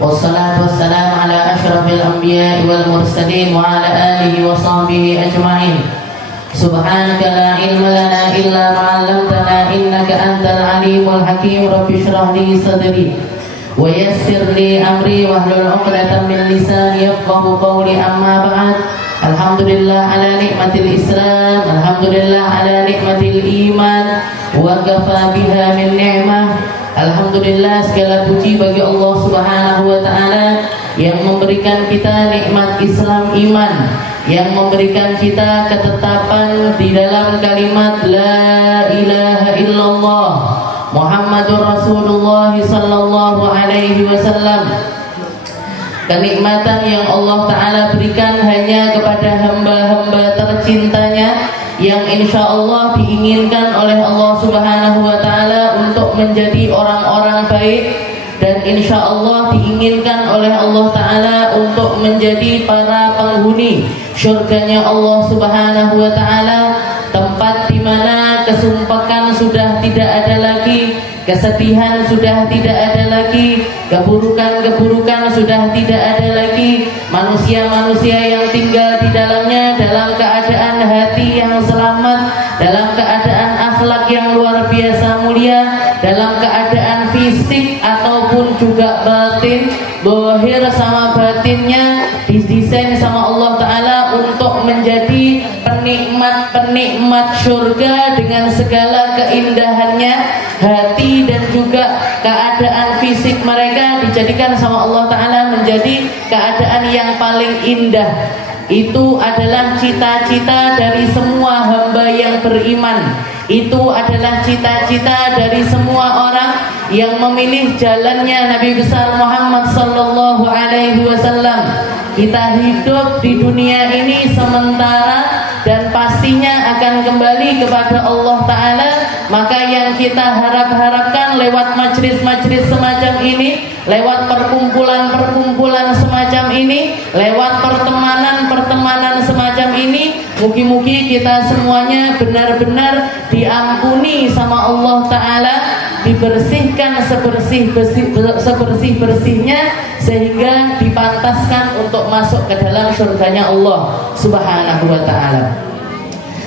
Wassalatu wassalamu ala asyrafil anbiya'i wal mursalin wa ala alihi wa sahbihi ajma'in. Subhanaka la ilma lana illa ma 'allamtana innaka antal alimul hakim. Rabbi shrah li sadri wa yassir li amri wahlul 'uqdatam min lisani yafqahu qawli. Amma ba'd. Alhamdulillah ala nikmatil Islam, alhamdulillah ala nikmatil iman, wa kafa biha min ni'mah. Alhamdulillah, segala puji bagi Allah Subhanahu wa taala yang memberikan kita nikmat Islam iman, yang memberikan kita ketetapan di dalam kalimat la ilaha illallah Muhammadur Rasulullah sallallahu alaihi wasallam. Kenikmatan yang Allah Ta'ala berikan hanya kepada hamba-hamba tercintanya yang insya Allah diinginkan oleh Allah Subhanahu wa Ta'ala untuk menjadi orang-orang baik, dan insya Allah diinginkan oleh Allah Ta'ala untuk menjadi para penghuni syurganya Allah Subhanahu wa Ta'ala, tempat di mana kesumpakan sudah tidak ada lagi, kesedihan sudah tidak ada lagi, keburukan-keburukan sudah tidak ada lagi. Manusia-manusia yang tinggal di dalamnya dalam keadaan hati yang selamat, dalam keadaan akhlak yang luar biasa mulia, dalam keadaan fisik ataupun juga batin, zahir sama batinnya didesain sama Allah Ta'ala untuk menjadi penikmat-penikmat surga dengan segala keindahannya. Hati dan juga keadaan fisik mereka dijadikan sama Allah Ta'ala menjadi keadaan yang paling indah. Itu adalah cita-cita dari semua hamba yang beriman. Itu adalah cita-cita dari semua orang yang memilih jalannya Nabi besar Muhammad sallallahu alaihi wasallam. Kita hidup di dunia ini sementara dan pastinya akan kembali kepada Allah Ta'ala. Maka yang kita harapkan lewat majlis-majlis semacam ini, lewat perkumpulan-perkumpulan semacam ini, lewat pertemanan-pertemanan semacam ini, mugi-mugi kita semuanya benar-benar diampuni sama Allah Ta'ala, dibersihkan sebersih-bersihnya, sehingga dipantaskan untuk masuk ke dalam surganya Allah Subhanahu wa Ta'ala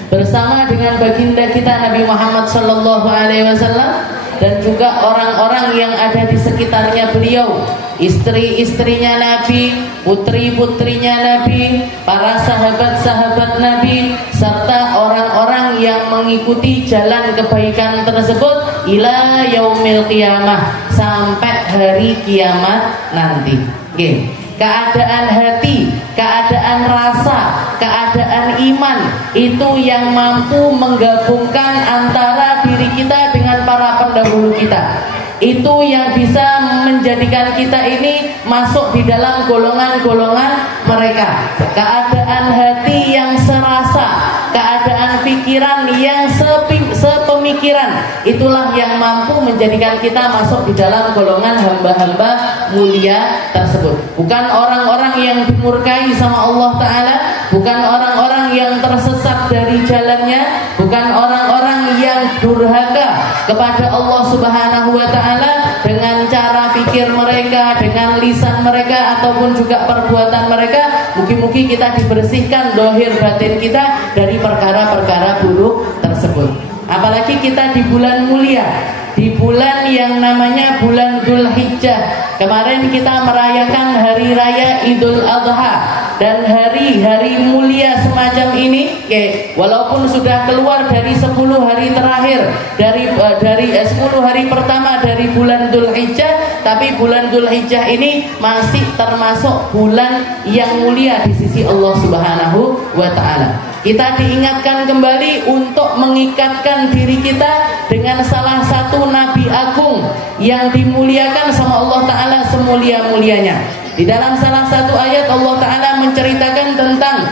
bersama dengan baginda kita Nabi Muhammad sallallahu alaihi wasallam, dan juga orang-orang yang ada di sekitarnya beliau, istri-istrinya Nabi, putri-putrinya Nabi, para sahabat-sahabat Nabi, serta orang-orang yang mengikuti jalan kebaikan tersebut ila yaumil qiyamah, sampai hari kiamat nanti. Okay. Keadaan hati, keadaan rasa, keadaan iman, itu yang mampu menggabungkan antara diri kita dengan para pendahulu kita. Itu yang bisa menjadikan kita ini masuk di dalam golongan-golongan mereka. Keadaan hati yang serasa, keadaan pikiran yang sepemikiran, itulah yang mampu menjadikan kita masuk di dalam golongan hamba-hamba mulia tersebut. Bukan orang-orang yang dimurkai sama Allah Ta'ala, bukan orang-orang yang tersesat dari jalannya, bukan orang-orang yang durhaka kepada Allah Subhanahu wa Ta'ala dengan cara pikir mereka, dengan lisan mereka, ataupun juga perbuatan mereka. Mugi-mugi kita dibersihkan zahir batin kita dari perkara-perkara buruk tersebut. Apalagi kita di bulan mulia, di bulan yang namanya bulan Dzulhijjah. Kemarin kita merayakan hari raya Idul Adha, dan hari-hari mulia semacam ini, walaupun sudah keluar dari 10 hari terakhir dari 10 hari pertama dari bulan Dzulhijjah, tapi bulan Dzulhijjah ini masih termasuk bulan yang mulia di sisi Allah Subhanahu wa Ta'ala. Kita diingatkan kembali untuk mengikatkan diri kita dengan salah satu Nabi Agung yang dimuliakan sama Allah Ta'ala semulia-mulianya. Di dalam salah satu ayat Allah Ta'ala menceritakan tentang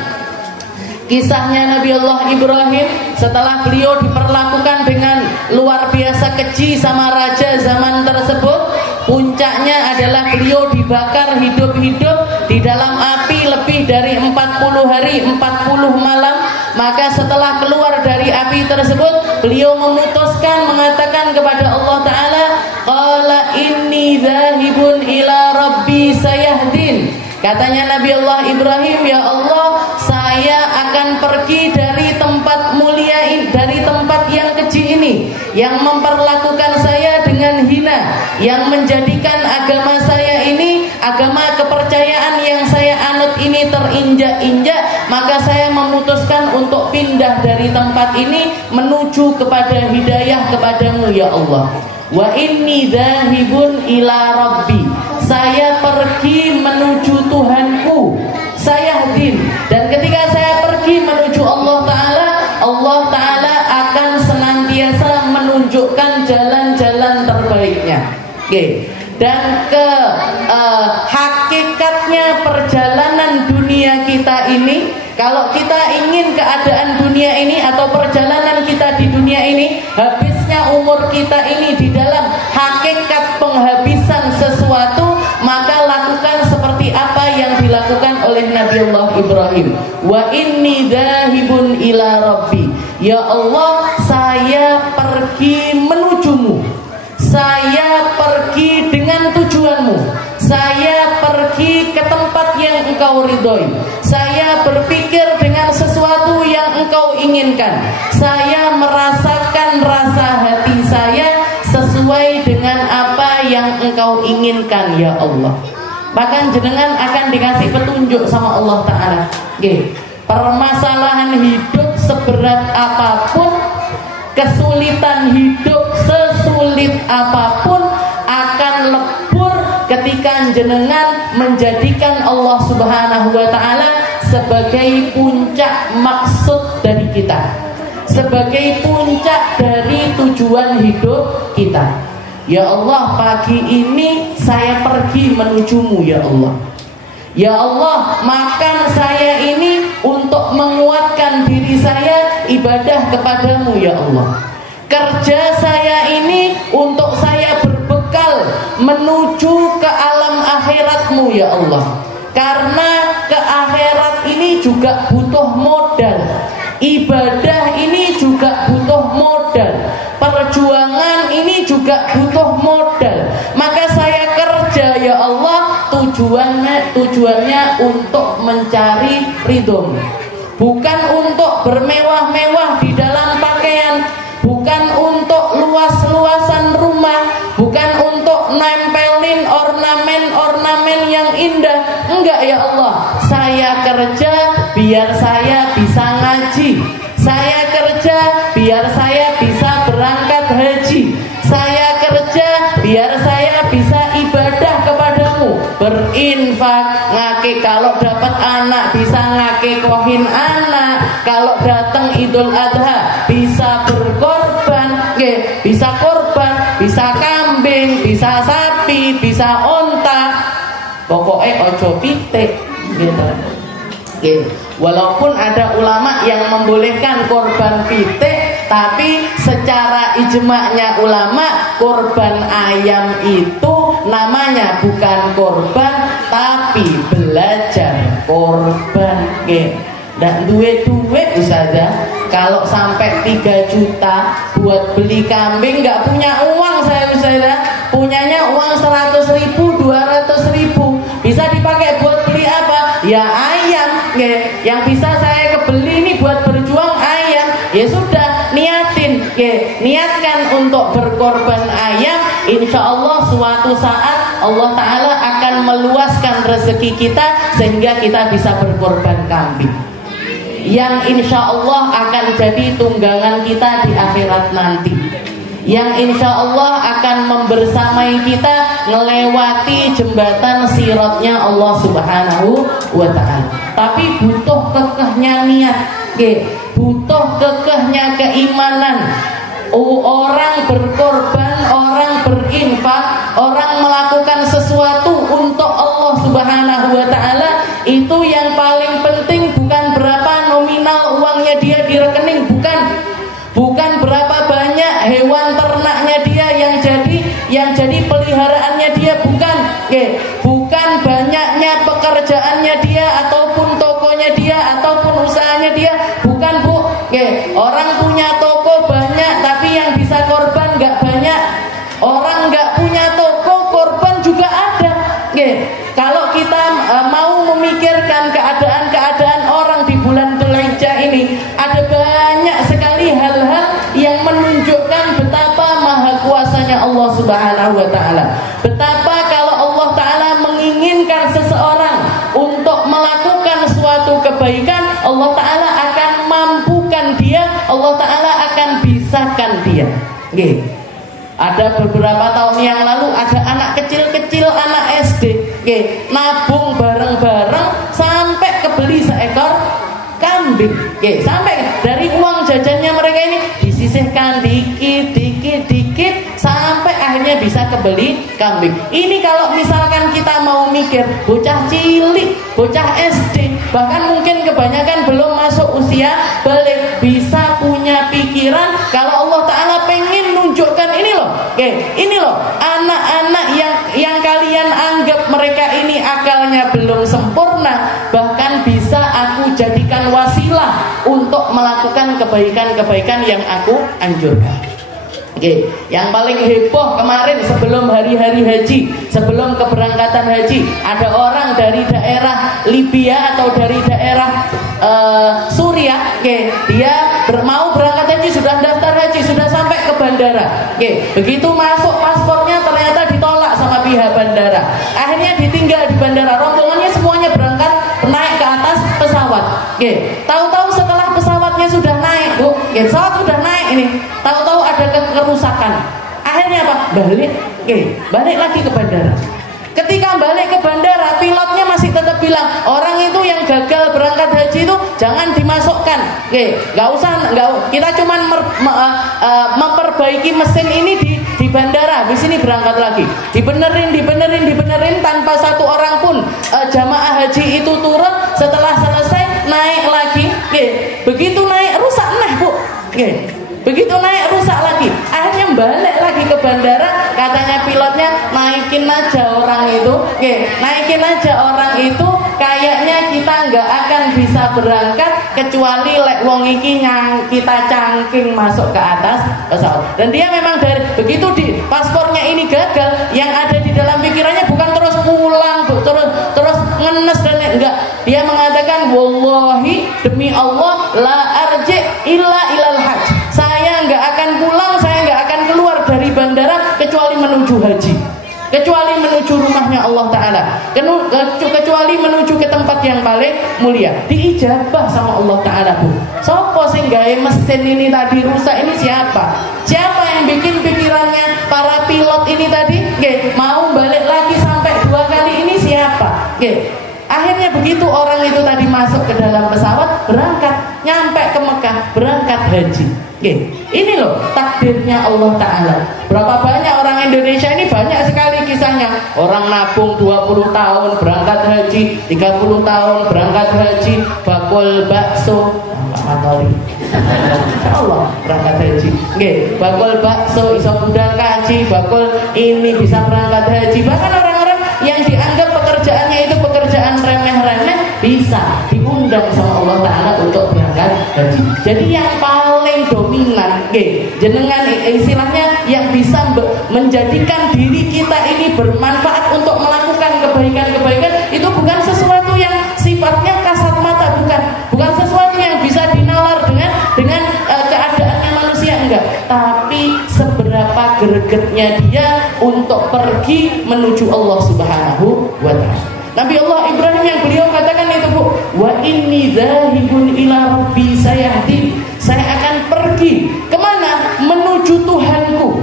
kisahnya Nabi Allah Ibrahim setelah beliau diperlakukan dengan luar biasa keji sama raja zaman tersebut. Puncaknya adalah beliau dibakar hidup-hidup di dalam api lebih dari 40 hari 40 malam. Maka setelah keluar dari api tersebut, beliau memutuskan mengatakan kepada Allah Ta'ala, qala inni dzahibun ila rabbi sayahdin. Katanya Nabi Allah Ibrahim, ya Allah, saya akan pergi dari tempat mulia ini, dari tempat yang keji ini, yang memperlakukan saya dengan hina, yang menjadikan agama saya ini, agama kepercayaan yang saya anut ini terinjak-injak. Maka saya memutuskan untuk pindah dari tempat ini menuju kepada hidayah kepadamu ya Allah. Wa inni dzahibun ila rabbi, saya pergi menuju Tuhanku, sayahdin. Dan ketika saya pergi menuju Allah Ta'ala akan senantiasa menunjukkan jalan-jalan terbaiknya. Dan hakikatnya perjalanan dunia kita ini, kalau kita ingin keadaan dunia ini atau perjalanan kita di dunia ini, habisnya umur kita ini di dalam hakikat penghabisan sesuatu, maka lakukan seperti apa yang dilakukan oleh Nabi Allah Ibrahim. Wa inni dzahibun ila rabbi, ya Allah, saya pergi menujumu, saya pergi dengan tujuanmu, saya pergi ke tempat yang engkau ridhoi, saya berpikir dengan sesuatu yang engkau inginkan, saya merasakan rasa hati saya sesuai dengan apa yang engkau inginkan ya Allah. Bahkan jenengan akan dikasih petunjuk sama Allah Ta'ala. Permasalahan hidup seberat apapun, kesulitan hidup sesulit apapun, akan lebur ketika jenengan menjadikan Allah Subhanahu wa Ta'ala sebagai puncak maksud dari kita, sebagai puncak dari tujuan hidup kita. Ya Allah, pagi ini saya pergi menujumu ya Allah. Ya Allah, makan saya ini untuk menguatkan diri saya ibadah kepadamu ya Allah. Kerja saya ini untuk saya berbekal menuju ke alam akhiratmu ya Allah. Karena ke akhirat ini juga butuh modal, ibadah ini juga butuh modal, perjuangan ini juga butuh modal. Maka saya kerja ya Allah, tujuannya untuk mencari ridhomu, bukan untuk bermewah-mewah di dalam pakaian, bukan untuk luas-luasan rumah, bukan untuk nempelin ornamen-ornamen yang indah. Enggak ya Allah, saya kerja biar saya bisa ngaji, saya kerja biar saya bisa berangkat haji, saya kerja biar saya bisa ibadah kepadamu, berinfak, ngake kalau dapat anak bisa ngakekohin anak, kalau datang Idul Adha bisa berkorban, bisa korban, bisa kambing, bisa sapi, bisa onta, pokoknya ojo pitik gitu. Walaupun ada ulama yang membolehkan korban pitik, tapi secara ijma'nya ulama, korban ayam itu namanya bukan korban tapi belajar korban. Dan duit Ustazah, kalau sampai 3 juta buat beli kambing, nggak punya uang saya Ustazah, punyanya uang 100.000, 200.000, bisa dipakai buat beli apa? Ya ayam. Yang bisa saya kebeli ini buat berjuang ayam. Ya sudah, niatkan untuk berkorban ayam. Insya Allah suatu saat Allah Ta'ala akan meluaskan rezeki kita sehingga kita bisa berkorban kambing, yang insya Allah akan jadi tunggangan kita di akhirat nanti, yang insya Allah akan membersamai kita melewati jembatan siratnya Allah Subhanahu wa Ta'ala. Tapi butuh kekehnya niat, butuh kekehnya keimanan. Orang berkorban, orang berinfak, orang melakukan sesuatu untuk Allah Subhanahu wa Ta'ala, itu yang paling penting bukan berapa nominal uangnya dia di rekening, bukan berapa banyak hewan ternaknya dia yang jadi peliharaannya dia, bukan banyaknya pekerjaannya dia ataupun tokonya dia ataupun usahanya dia, bukan Bu. Orang punya toko banyak tapi yang bisa korban nggak banyak. Orang nggak punya toko, korban juga ada. Kalau kita mau memikirkan keadaan-keadaan orang di bulan Dzulhijjah ini, ada banyak sekali hal-hal yang menunjukkan betapa maha kuasanya Allah Subhanahu wa taala. Betapa kalau Allah taala menginginkan seseorang untuk melakukan suatu kebaikan, Allah taala akan mampukan dia, Allah taala akan bisakan dia. Nggih. Ada beberapa tahun yang lalu ada anak kecil-kecil, anak SD, nabung bareng-bareng sampai kebeli seekor kambing. Sampai dari uang jajannya mereka ini disisihkan dikit sampai akhirnya bisa kebeli kambing. Ini kalau misalkan kita mau mikir bocah cilik, bocah SD, bahkan mungkin kebanyakan belum masuk usia balik, bisa punya pikiran kalau Allah Ta'ala pengen nunjukkan ini loh anak-anak yang kalian anggap mereka ini akalnya belum sempurna, bahkan bisa aku jadikan wasilah untuk melakukan kebaikan-kebaikan yang aku anjurkan. Yang paling heboh kemarin sebelum hari-hari haji, sebelum keberangkatan haji, ada orang dari daerah Libya atau dari daerah Suriah, dia mau berangkat haji, sudah daftar haji, sudah sampai ke bandara. Begitu masuk paspornya ternyata ditolak sama pihak bandara. Akhirnya ditinggal di bandara, rombongannya semuanya berangkat naik ke atas pesawat. Tahu-tahu setelah pesawatnya sudah naik, Bu, pesawat sudah naik ini, tahu-tahu ada kerusakan. Akhirnya apa? Balik lagi ke bandara. Ketika balik ke bandara, pilotnya masih tetap bilang, orang itu yang gagal berangkat haji itu jangan dimasukkan. Kita cuma memperbaiki mesin ini di bandara. Di sini berangkat lagi. Dibenerin tanpa satu orang pun jamaah haji itu turun. Setelah selesai naik lagi. Begitu naik rusak Bu. Begitu naik rusak lagi. Akhirnya balik lagi ke bandara. Katanya pilotnya naikin aja orang itu. Naikin aja orang itu. Kayaknya kita nggak akan bisa berangkat kecuali lek wong iki yang kita cangking masuk ke atas pesawat. Dan dia memang dari begitu di paspornya ini gagal, yang ada di dalam pikirannya bukan terus pulang, terus ngenes dan enggak. Dia mengatakan, wallahi demi Allah la arji illa ilal hajj. Saya nggak akan pulang, saya nggak akan keluar dari bandara kecuali menuju haji, kecuali menuju rumahnya Allah Ta'ala, kecuali menuju ke tempat yang paling mulia. Diijabah sama Allah Ta'ala, Bu. Sopo sing gawe mesin ini tadi rusak ini siapa? Siapa yang bikin pikirannya para pilot ini tadi? Mau balik lagi sampai 2 kali ini siapa? Akhirnya begitu orang itu tadi masuk ke dalam pesawat, berangkat, nyampe ke Mekah, berangkat haji. Ini loh takdirnya Allah Ta'ala. Berapa banyak orang Indonesia ini, banyak sekali kisahnya. Orang nabung 20 tahun berangkat haji, 30 tahun berangkat haji, bakul bakso, Pak Matoli, Allah berangkat haji. Bakul bakso, iso budal kaji, bakul ini bisa berangkat haji. Bahkan orang-orang yang dianggap pekerjaannya itu pekerjaan remeh-remeh bisa diundang sama Allah Ta'ala untuk berangkat haji. Jadi yang paling dominan, jenengan istilahnya yang bisa menjadikan diri kita ini bermanfaat untuk melakukan kebaikan-kebaikan, itu bukan sesuatu yang sifatnya kasat mata, bukan sesuatu yang bisa dinalar dengan keadaannya manusia, enggak. Tapi seberapa gregetnya dia untuk pergi menuju Allah Subhanahu wa Ta'ala. Nabi Allah Ibrahim yang beliau katakan itu, Bu, wa inni dzahibun ila rabbi sayahdin. Saya akan pergi kemana? Menuju Tuhanku.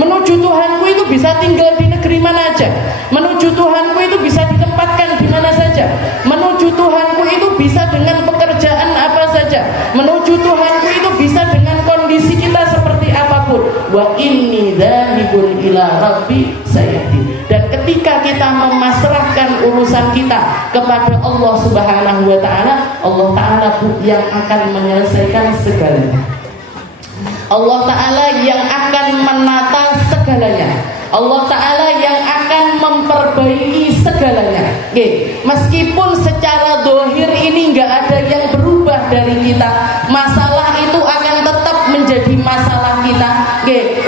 Menuju Tuhanku itu bisa tinggal di negeri mana aja. Menuju Tuhanku itu bisa ditempatkan di mana saja. Menuju Tuhanku itu bisa dengan pekerjaan apa saja. Menuju Tuhanku itu bisa dengan kondisi kita seperti apapun. Wa inni dzahibun ila rabbi sayahdin. Dan ketika kita memasrahkan urusan kita kepada Allah Subhanahu wa Ta'ala, Allah Ta'ala yang akan menyelesaikan segalanya. Allah Ta'ala yang akan menata segalanya. Allah Ta'ala yang akan memperbaiki segalanya. Meskipun secara dohir ini nggak ada yang berubah dari kita, masalah itu akan tetap menjadi masalah kita.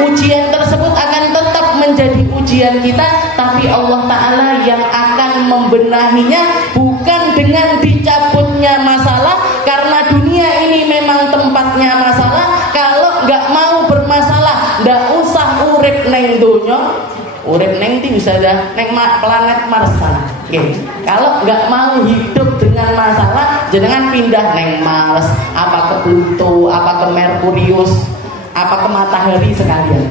Ujian tersebut akan tetap menjadi ujian kita, tapi Allah Ta'ala yang akan membenahinya bukan dengan dicabutnya masalah, karena dunia ini memang tempatnya masalah. Kalau nggak mau bermasalah, nggak usah urip neng donya, urip neng di bisa dah neng planet Mars sana. Kalau nggak mau hidup dengan masalah, jangan pindah neng Mars, apa ke Pluto, apa ke Merkurius, apa ke matahari sekalian.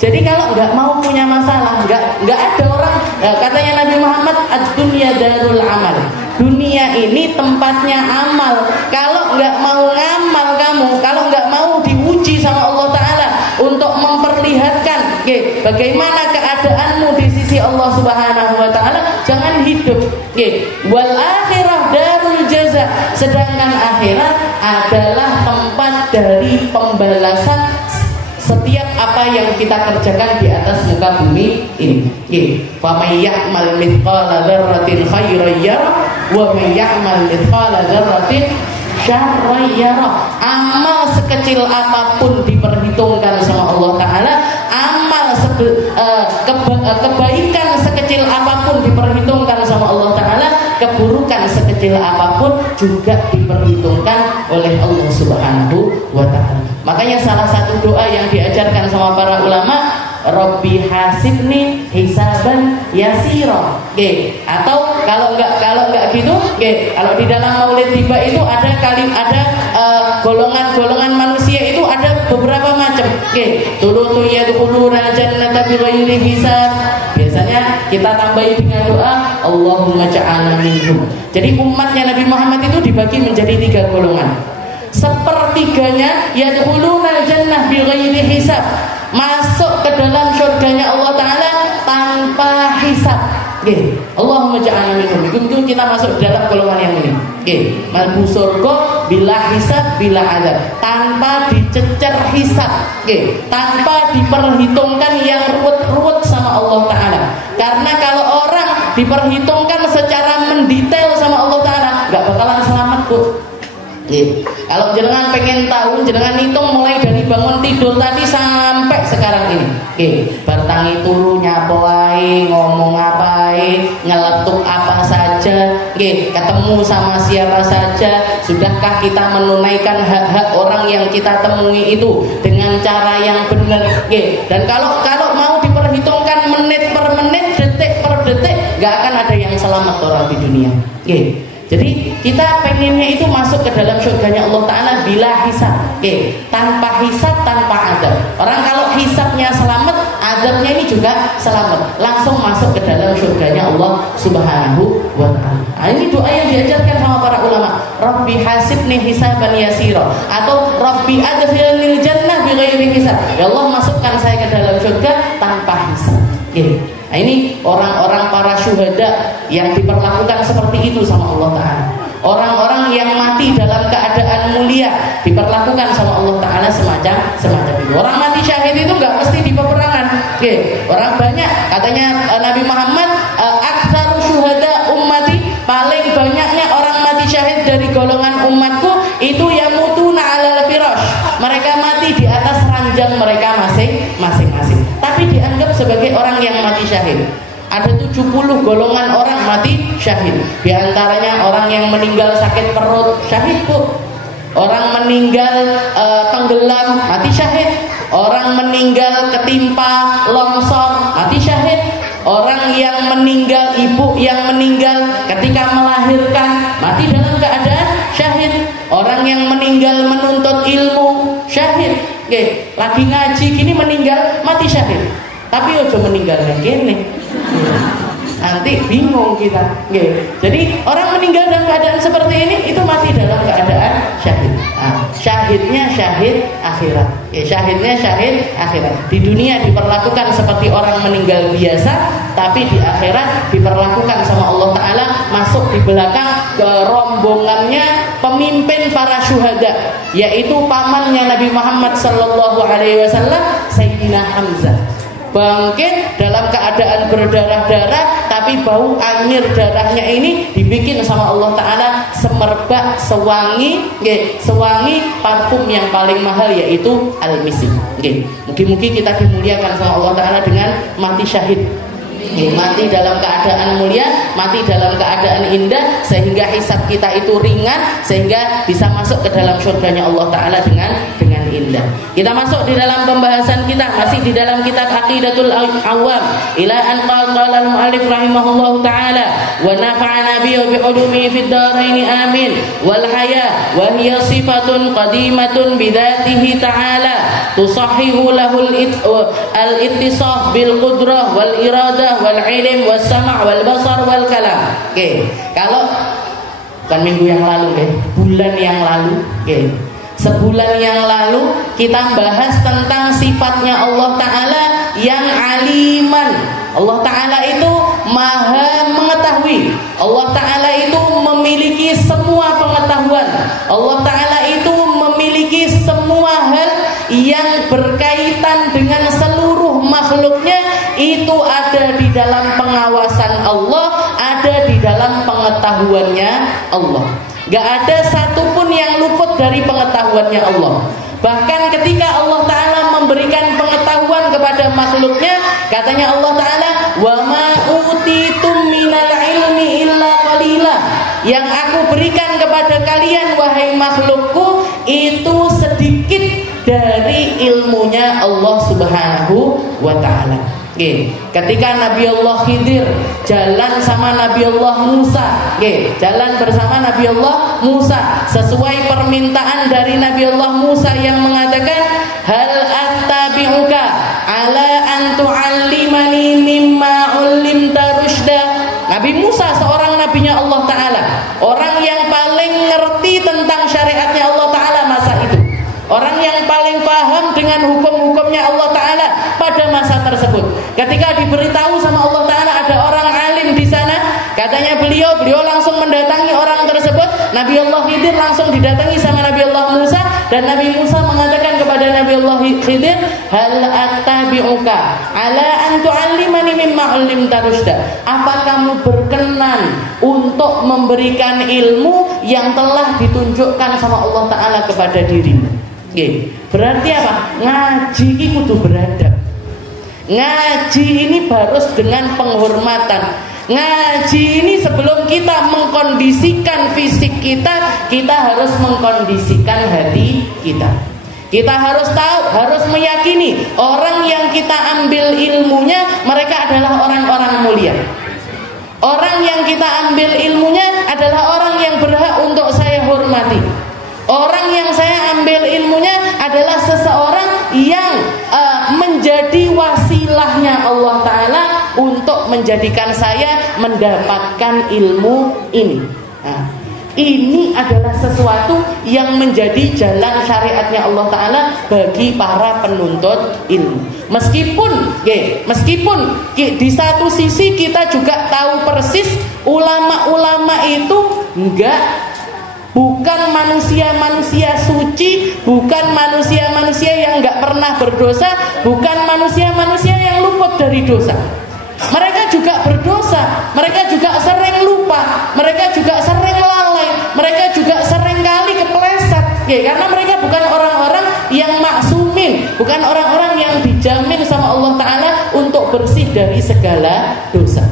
Jadi kalau nggak mau punya masalah, nggak ada orang, katanya Nabi Muhammad, ad-dunya darul amal, dunia ini tempatnya amal. Kalau nggak mau ngamal kamu, kalau nggak mau diuji sama Allah Ta'ala untuk memperlihatkan bagaimana keadaanmu di sisi Allah Subhanahu Wa Ta'ala, jangan hidup. Wal akhirah darul jaza, sedangkan akhirat adalah tempat dari pembalasan setiap apa yang kita kerjakan di atas muka bumi ini. Fa may ya'mal mithqala dzarratin khairan yarah wa may ya'mal mithqala dzarratin syarran yarah. Amal sekecil apapun diperhitungkan sama Allah Ta'ala, amal kebaikan sekecil apapun diperhitungkan sama Allah Ta'ala, keburukan sekecil apapun juga diperhitungkan oleh Allah Subhanahu Wa Ta'ala. Makanya salah satu doa yang diajarkan sama para ulama, Rabbi hasibni hisaban yasira. Atau kalau enggak gitu, kalau di dalam Maulid Tiba itu ada golongan-golongan manusia itu ada beberapa macam. Tulutu yadkhuluna jannata bighairi hisab. Biasanya kita tambahi dengan doa Allahumma ja'alna minhum. Jadi umatnya Nabi Muhammad itu dibagi menjadi 3 golongan. Sepertiganya yadkhuluna jannah bighairi hisab, masuk ke dalam surganya Allah Ta'ala tanpa hisab. Allahumma ja'alna minhum. Itu kita masuk dalam golongan yang ini. Masuk surga bila hisab bila azab, tanpa dicecer hisab, tanpa diperhitungkan yang ruwet-ruwet sama Allah Ta'ala. Karena kalau orang diperhitungkan secara mendetail sama Allah Ta'ala, nggak bakalan selamat, Bu. Kalau jenengan pengen tahu, jenengan hitung mulai dari bangun tidur tadi sampai sekarang ini. Bertangi turu nyapa wae, ngomong apa wae, nyeletuk apa saja, ketemu sama siapa saja, sudahkah kita menunaikan hak-hak orang yang kita temui itu dengan cara yang benar. Dan kalau mau diperhitungkan menit per menit, detik per detik, gak akan ada yang selamat orang di dunia. Jadi kita pengennya itu masuk ke dalam surganya Allah Ta'ala bila hisab, tanpa hisab, tanpa adab. Orang kalau hisabnya selamat, adabnya ini juga selamat, langsung masuk ke dalam surganya Allah Subhanahu Wa Ta'ala. Ini doa yang diajarkan sama para ulama, Rabbi hasibni hisaban yasira, atau Rabbi adkhilnil jannah bighairi hisab. Ya Allah, masukkan saya ke dalam surga tanpa hisab. Nah, ini orang-orang para syuhada yang diperlakukan seperti itu sama Allah Ta'ala. Orang-orang yang mati dalam keadaan mulia diperlakukan sama Allah Ta'ala semacam itu. Orang mati syahid itu nggak mesti di peperangan. Orang banyak, katanya Nabi Muhammad, aktsaru syuhada ummati, paling banyaknya orang mati syahid dari golongan umatku itu yamutuna alal firash, mereka mati di atas ranjang mereka masing-masing, tapi dianggap sebagai orang yang mati syahid. Ada 70 golongan orang mati syahid. Di antaranya orang yang meninggal sakit perut, syahid, Bu. Orang meninggal tenggelam, mati syahid. Orang meninggal ketimpa longsor, mati syahid. Orang yang meninggal, ibu yang meninggal ketika melahirkan, mati dalam keadaan syahid. Orang yang meninggal menuntut ilmu, syahid. Lagi ngaji gini meninggal, mati syahid. Tapi ojo meninggal gini, nanti bingung kita. Jadi orang meninggal dalam keadaan seperti ini itu mati dalam keadaan syahid. Syahidnya syahid akhirat. Syahidnya syahid akhirat. Di dunia diperlakukan seperti orang meninggal biasa, tapi di akhirat diperlakukan sama Allah Ta'ala masuk di belakang ke rombongannya pemimpin para syuhada, yaitu pamannya Nabi Muhammad sallallahu alaihi wasallam, Sayyidina Hamzah. Bangkit dalam keadaan berdarah-darah, tapi bau angin darahnya ini dibikin sama Allah Ta'ala semerbak, sewangi parfum yang paling mahal, yaitu al-misk. Mungkin kita dimuliakan sama Allah Ta'ala dengan mati syahid. Mati dalam keadaan mulia, mati dalam keadaan indah, sehingga hisab kita itu ringan, sehingga bisa masuk ke dalam surganya Allah Ta'ala dengan indah. Kita masuk di dalam pembahasan kita, masih di dalam kitab Aqidatul Awam, ila an qala al-mu'allif rahimahullahu ta'ala wa nafa'ana bi ulumihi fid dharain amin wal haya wa hiya sifatun qadimatun bi dzatihi ta'ala tusahhihu lahu al-ittisaf bil qudrah wal iradah wal ilm was sam' wal basar wal kalam. Oke, kalau bukan minggu yang lalu bulan yang lalu, sebulan yang lalu kita bahas tentang sifatnya Allah Ta'ala yang aliman. Allah Ta'ala itu maha mengetahui. Allah Ta'ala itu memiliki semua pengetahuan. Allah Ta'ala itu memiliki semua hal yang berkaitan dengan seluruh makhluknya. Itu ada di dalam pengawasan Allah, ada di dalam pengetahuannya Allah. Gak ada satupun yang luput dari pengetahuannya Allah. Bahkan ketika Allah Ta'ala memberikan pengetahuan kepada makhluknya, katanya Allah Ta'ala, wa ma utitum minal ilmi illa qalila. Yang aku berikan kepada kalian wahai makhlukku itu sedikit dari ilmunya Allah Subhanahu wa Ta'ala. Ketika Nabi Allah Khidir jalan sama Nabi Allah Musa, jalan bersama Nabi Allah Musa, sesuai permintaan dari Nabi Allah Musa yang mengatakan, hal attabi'uka ala an tu'allimani mimma 'ullimta rusyda. Nabi Musa seorang nabinya Allah Ta'ala, orang yang paling ngerti tentang syariatnya Allah Ta'ala masa itu, orang yang paling paham dengan hukum-hukumnya Allah Ta'ala pada masa tersebut. Ketika diberitahu sama Allah Ta'ala ada orang alim di sana, katanya beliau langsung mendatangi orang tersebut. Nabi Allah Khidir langsung didatangi sama Nabi Allah Musa, dan Nabi Musa mengatakan kepada Nabi Allah Khidir, hal attabi'uka ala an tu'allimani mimma 'ullimta rusyda. Apa kamu berkenan untuk memberikan ilmu yang telah ditunjukkan sama Allah Ta'ala kepada dirimu? Berarti apa? Ngaji ini kudu beradab. Ngaji ini harus dengan penghormatan. Ngaji ini sebelum kita mengkondisikan fisik kita, kita harus mengkondisikan hati kita. Kita harus tahu, harus meyakini orang yang kita ambil ilmunya, mereka adalah orang-orang mulia. Orang yang kita ambil ilmunya adalah orang yang berhak untuk saya hormati. Orang yang saya ambil ilmunya adalah seseorang yang menjadi wasilahnya Allah Ta'ala untuk menjadikan saya mendapatkan ilmu ini. Nah, ini adalah sesuatu yang menjadi jalan syariatnya Allah Ta'ala bagi para penuntut ilmu. Meskipun di satu sisi kita juga tahu persis ulama-ulama itu bukan manusia-manusia suci, bukan manusia-manusia yang enggak pernah berdosa, bukan manusia-manusia yang luput dari dosa. Mereka juga berdosa, mereka juga sering lupa, mereka juga sering lalai, mereka juga sering kali kepleset, karena mereka bukan orang-orang yang maksumin, bukan orang-orang yang dijamin sama Allah Ta'ala untuk bersih dari segala dosa.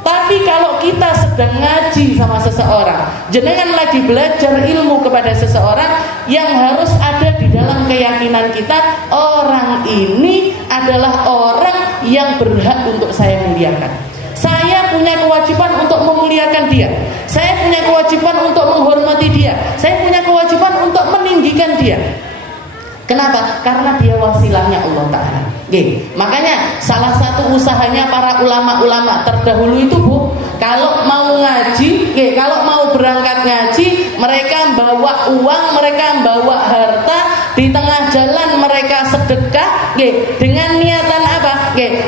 Tapi kalau kita sedang ngaji sama seseorang, jenengan lagi belajar ilmu kepada seseorang, yang harus ada di dalam keyakinan kita, orang ini adalah orang yang berhak untuk saya muliakan. Saya punya kewajiban untuk memuliakan dia. Saya punya kewajiban untuk menghormati dia. Saya punya kewajiban untuk meninggikan dia. Kenapa? Karena dia wasilahnya Allah Ta'ala. Makanya salah satu usahanya para ulama-ulama terdahulu itu, Bu, kalau mau ngaji, kalau mau berangkat ngaji, mereka bawa uang, mereka bawa harta, di tengah jalan mereka sedekah, dengan niatan apa?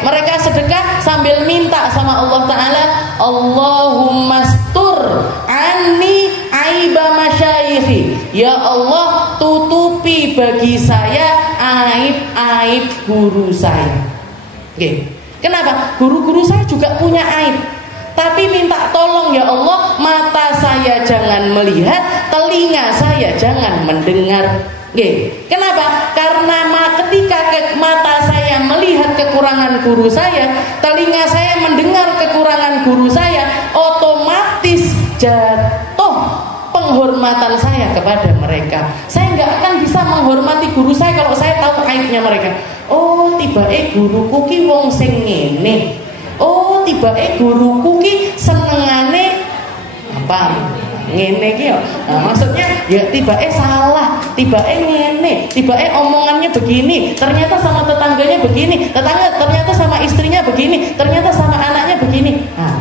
Mereka sedekah sambil minta sama Allah Ta'ala, Allahumma stur anni aiba masyayikhi. Ya Allah, tutupi bagi saya aib-aib guru saya. Kenapa? Guru-guru saya juga punya aib. Tapi minta tolong ya Allah, mata saya jangan melihat, telinga saya jangan mendengar. Kenapa? Karena ketika mata saya melihat, melihat kekurangan guru saya, telinga saya mendengar kekurangan guru saya, otomatis jatuh penghormatan saya kepada mereka. Saya nggak akan bisa menghormati guru saya kalau saya tahu aibnya mereka. Oh, tibake guruku ki wong sing ngene. Oh, tibake guruku ki senengane apa? Ngene ki ya. Nah, maksudnya ya tibake salah, tibake ngene, tibake omongannya begini, ternyata sama tetangganya begini, ternyata sama istrinya begini, ternyata sama anaknya begini. Nah,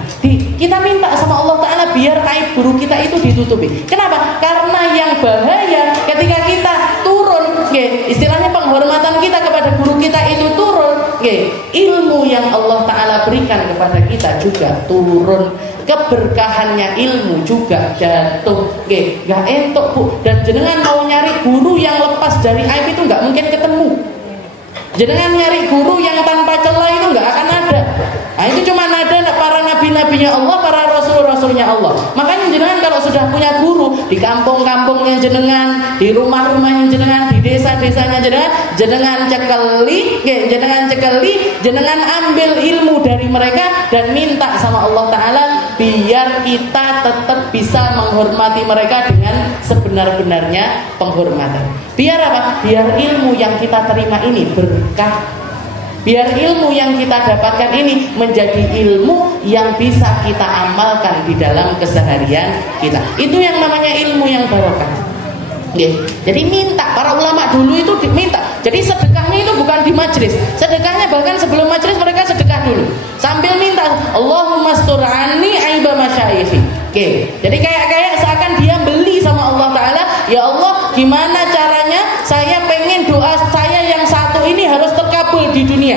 kita minta sama Allah Ta'ala biar aib guru kita itu ditutupi. Kenapa? Karena yang bahaya ketika kita turun, istilahnya penghormatan kita kepada guru kita itu turun, ilmu yang Allah Ta'ala berikan kepada kita juga turun, keberkahannya ilmu juga jatuh. Gak entuk bu. Dan jenengan mau nyari guru yang lepas dari aib itu gak mungkin ketemu. Jenengan nyari guru yang tanpa celah itu gak akan ada. Nah, itu cuma ada para nabi-nabinya Allah, para rasul-rasulnya Allah. Makanya jenengan kalau sudah punya guru di kampung-kampungnya jenengan, di rumah-rumahnya jenengan, di desa-desanya jenengan cekeli, jenengan ambil ilmu dari mereka dan minta sama Allah Ta'ala biar kita tetap bisa menghormati mereka dengan sebenar-benarnya penghormatan. Biar apa? Biar ilmu yang kita terima ini berkah. Biar ilmu yang kita dapatkan ini menjadi ilmu yang bisa kita amalkan di dalam keseharian kita. Itu yang namanya ilmu yang barokah. Jadi minta, para ulama dulu itu diminta. Jadi sedekahnya itu bukan di majelis. Sedekahnya bahkan sebelum majelis mereka sedekah dulu. Sambil minta, Allahumma stur anni aiba masyayikhi. Jadi kayak seakan dia beli sama Allah Ta'ala. Ya Allah, gimana caranya saya pengen doa saya yang satu ini harus terkabul di dunia.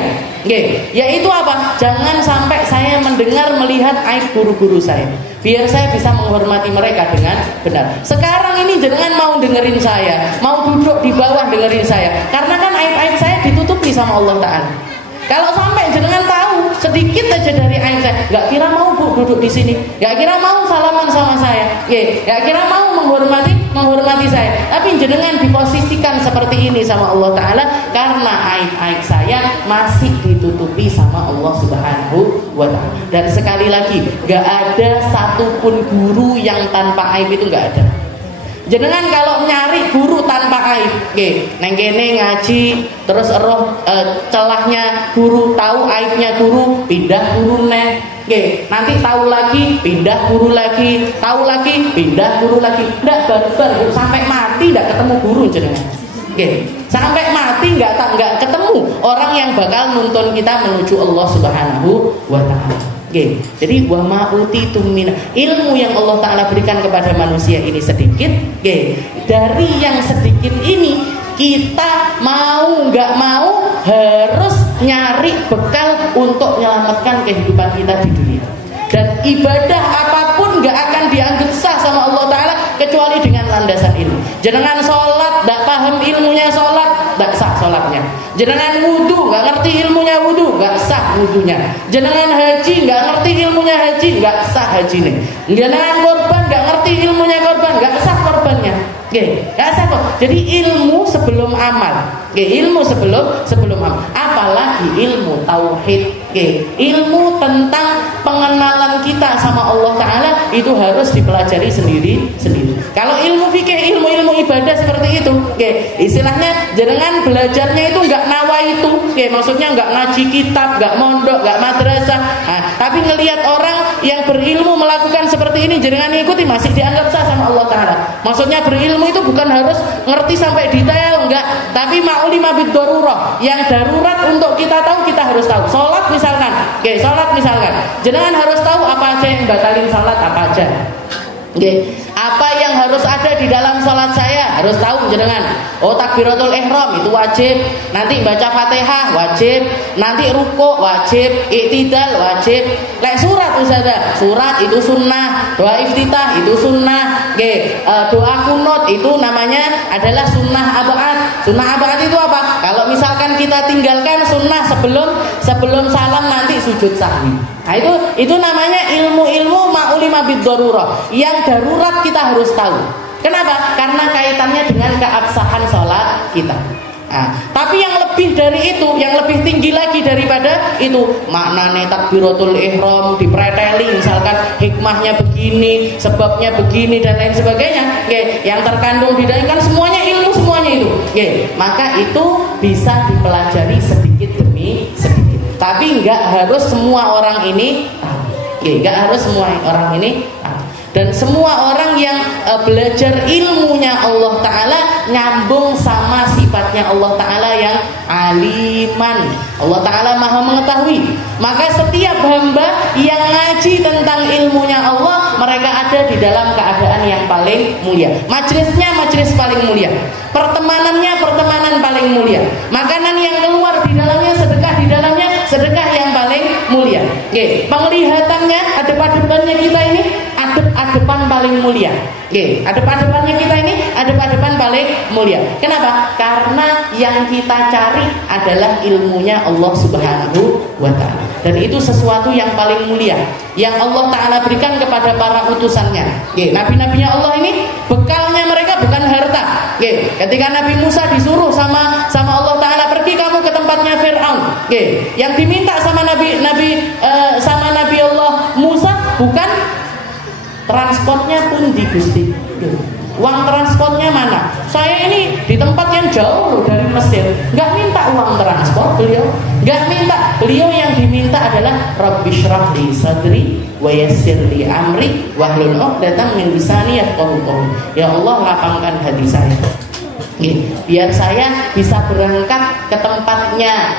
Yaitu apa? Jangan sampai saya mendengar melihat aib guru-guru saya. Biar saya bisa menghormati mereka dengan benar. Sekarang ini jangan mau dengerin saya, mau duduk di bawah dengerin saya. Karena kan aib-aib saya ditutupi sama Allah Ta'ala. Kalau sampai jenengan tahu sedikit aja dari aib saya, gak kira mau bu duduk di sini, gak kira mau salaman sama saya, gak kira mau menghormati saya. Tapi jenengan diposisikan seperti ini sama Allah Ta'ala karena aib-aib saya masih ditutupi sama Allah Subhanahu wa Ta'ala. Dan sekali lagi, gak ada satupun guru yang tanpa aib itu gak ada. Jenengan kalau nyari guru tanpa aib, neng kene ngaji, terus celahnya guru, tahu aibnya guru, pindah guru neh. Nanti tahu lagi, pindah guru lagi, tahu lagi, pindah guru lagi. Ndak barbar sampai mati ndak ketemu guru jenengan. Sampai mati nggak ketemu orang yang bakal nuntun kita menuju Allah Subhanahu wa Ta'ala. Jadi wa ma'utitum min ilmu yang Allah Ta'ala berikan kepada manusia ini sedikit. Dari yang sedikit ini kita mau nggak mau harus nyari bekal untuk menyelamatkan kehidupan kita di dunia. Dan ibadah apapun nggak akan dianggap sah sama Allah Ta'ala kecuali dengan landasan ilmu. Jenengan sholat nggak paham ilmunya sholat, nggak sah sholatnya. Jenengan wudu nggak ngerti ilmunya wudu, nggak sah wudunya. Jenengan haji nggak ngerti ilmunya haji, nggak sah hajinya. Jenengan korban nggak ngerti ilmunya korban, nggak sah korbannya. Nggak sah kok. Jadi ilmu sebelum amal. Ilmu sebelum amal. Apalagi ilmu tauhid. Ilmu tentang pengenalan kita sama Allah Ta'ala itu harus dipelajari sendiri. Kalau ilmu fikih, ilmu ibadah seperti itu, istilahnya jenengan belajarnya itu nggak nawa itu, maksudnya nggak ngaji kitab, nggak mondok, nggak madrasah. Tapi ngelihat orang yang berilmu melakukan seperti ini, jenengan ikuti, masih dianggap sah sama Allah Ta'ala. Maksudnya berilmu itu bukan harus ngerti sampai detail, enggak. Tapi ma'ulima bid darurah, yang darurat untuk kita tahu, kita harus tahu. Sholat misalkan, jenengan harus tahu apa aja yang batalin sholat, apa aja. Apa yang harus ada di dalam sholat saya harus tahu jenengan. Takbiratul ihram itu wajib. Nanti baca Fatihah wajib. Nanti rukuk wajib. Iktidal wajib. Lek surat misalnya, surat itu sunnah. Doa iftitah itu sunnah. Doa kunut itu namanya adalah sunnah abad. Sunnah abad itu apa? Kalau misalkan kita tinggalkan sunnah sebelum salam nanti sujud sahwi. Nah itu namanya ilmu-ilmu ma'ulima bid darurah, yang darurat kita harus tahu. Kenapa? Karena kaitannya dengan keabsahan sholat kita. Tapi yang lebih dari itu, yang lebih tinggi lagi daripada itu, maknane takbiratul ihram dipreteli, misalkan hikmahnya begini, sebabnya begini dan lain sebagainya. Yang terkandung di dalam kan semuanya ilmu semuanya itu. Maka itu bisa dipelajari sedikit demi sedikit. Tapi nggak harus semua orang ini tahu. Nggak harus semua orang ini tahu. Dan semua orang yang belajar ilmunya Allah Ta'ala nyambung sama sifatnya Allah Ta'ala yang aliman. Allah Ta'ala maha mengetahui. Maka setiap hamba yang ngaji tentang ilmunya Allah, mereka ada di dalam keadaan yang paling mulia. Majelisnya majelis paling mulia, pertemanannya pertemanan paling mulia, makanan yang keluar di dalamnya sedekah yang paling mulia. Penglihatannya adep-adepannya kita ini adep-adepan paling mulia. Adep-adepannya kita ini adep-adepan paling mulia. Kenapa? Karena yang kita cari adalah ilmunya Allah Subhanahu wa Ta'ala. Dan itu sesuatu yang paling mulia yang Allah Ta'ala berikan kepada para utusannya. Nabi-nabinya Allah ini bekalnya mereka bukan harta. Ketika Nabi Musa disuruh sama Allah Ta'ala, pergi kamu ke tempatnya Fir'aun. Yang diminta sama Nabi Allah Musa bukan transportnya pun di Gusti. Uang transportnya mana? Saya ini di tempat yang jauh dari Mesir, nggak minta uang transport beliau, nggak minta. Beliau yang diminta adalah Rabbi shrah li sadri wa yassir li amri wahlul 'uqdatam min lisani yafqahu qawli. Ya Allah, lapangkan hati saya, biar saya bisa berangkat ke tempatnya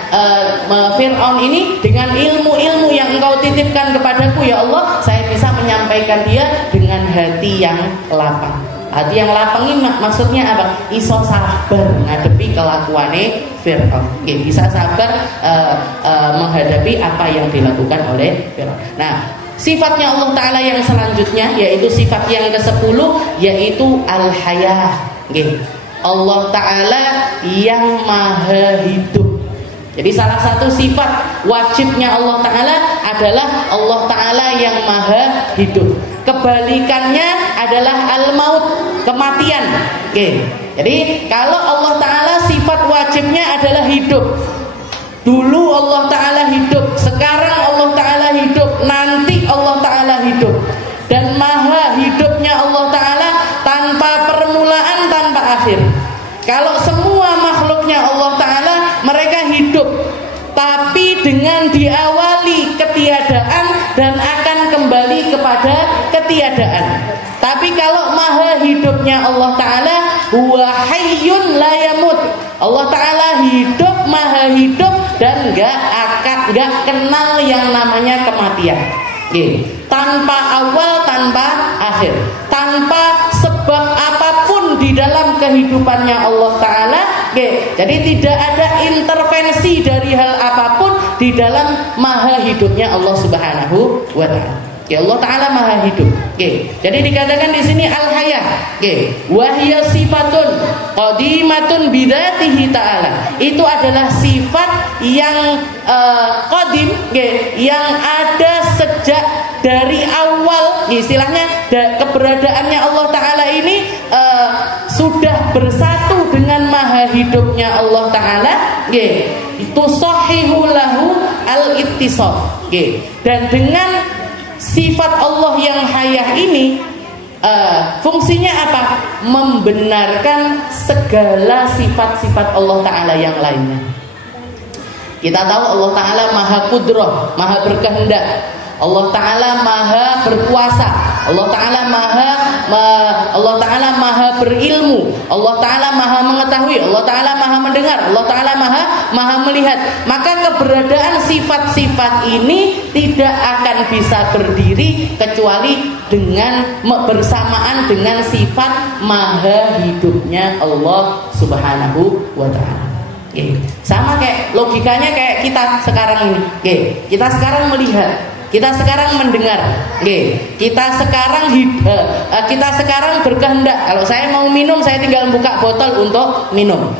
Fir'aun ini dengan ilmu-ilmu yang Engkau titipkan kepadaku. Ya Allah, saya bisa menyampaikan dia dengan hati yang lapang. Hati yang lapang ini maksudnya apa? Iso sabar ngadepi kelakuane Fir'aun. Bisa sabar menghadapi apa yang dilakukan oleh Fir'aun. Nah, sifatnya Allah Ta'ala yang selanjutnya, yaitu sifat yang ke-10, yaitu al-hayah. Allah Ta'ala yang maha hidup. Jadi salah satu sifat wajibnya Allah Ta'ala adalah Allah Ta'ala yang maha hidup. Kebalikannya adalah al-maut, kematian. Jadi kalau Allah Ta'ala sifat wajibnya adalah hidup. Dulu Allah Ta'ala hidup, sekarang Allah Ta'ala hidup, nanti Allah Ta'ala hidup. Dan maha hidupnya Allah Ta'ala tanpa permulaan, tanpa akhir. Kalau semua makhluknya Allah Ta'ala mereka hidup, tapi dengan diawali ketiadaan dan akan kembali kepada ketiadaan. Tapi kalau maha hidupnya Allah Ta'ala, huwa hayyun la yamut. Allah Ta'ala hidup, maha hidup, dan gak kenal yang namanya kematian. Tanpa awal, tanpa akhir, tanpa sebab apapun di dalam kehidupannya Allah Ta'ala. Jadi tidak ada intervensi dari hal apapun di dalam maha hidupnya Allah Subhanahu wa Ta'ala. Allah Ta'ala maha hidup. Jadi dikatakan di sini al-hayah. Wahya sifatun qadimatun bidzatihi ta'ala. Itu adalah sifat yang qadim, yang ada sejak dari awal. Istilahnya keberadaannya Allah Ta'ala ini sudah bersatu dengan maha hidupnya Allah Ta'ala. Itu sahihul lahu al-ittisaf. Dan dengan sifat Allah yang hayah ini fungsinya apa? Membenarkan segala sifat-sifat Allah Ta'ala yang lainnya. Kita tahu Allah Ta'ala maha kudrah, maha berkehendak, Allah Ta'ala maha berkuasa, Allah Ta'ala maha berilmu, Allah Ta'ala maha mengetahui, Allah Ta'ala maha mendengar, Allah Ta'ala maha melihat. Maka keberadaan sifat-sifat ini tidak akan bisa berdiri kecuali dengan bersamaan dengan sifat maha hidupnya Allah Subhanahu wa Ta'ala. Sama kayak logikanya kayak kita sekarang ini. Kita sekarang melihat, kita sekarang mendengar, kita sekarang berkehendak. Kalau saya mau minum, saya tinggal buka botol untuk minum.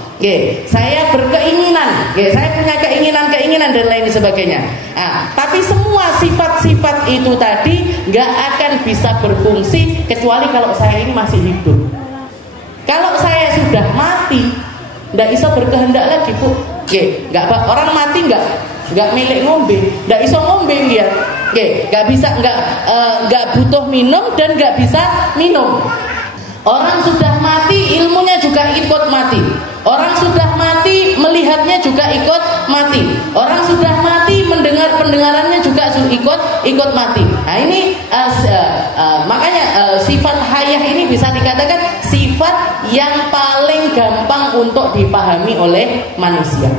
Saya berkeinginan, saya punya keinginan dan lain sebagainya. Tapi semua sifat-sifat itu tadi nggak akan bisa berfungsi kecuali kalau saya ini masih hidup. Kalau saya sudah mati, ndak iso berkehendak lagi, Bu. Nggih, orang mati nggak milik ngombe, nggak iso ngombe dia, nggak bisa, nggak butuh minum dan nggak bisa minum. Orang sudah mati ilmunya juga ikut mati. Orang sudah mati melihatnya juga ikut mati. Orang sudah mati mendengar pendengarannya juga ikut mati. Nah ini makanya sifat hayah ini bisa dikatakan sifat yang paling gampang untuk dipahami oleh manusia.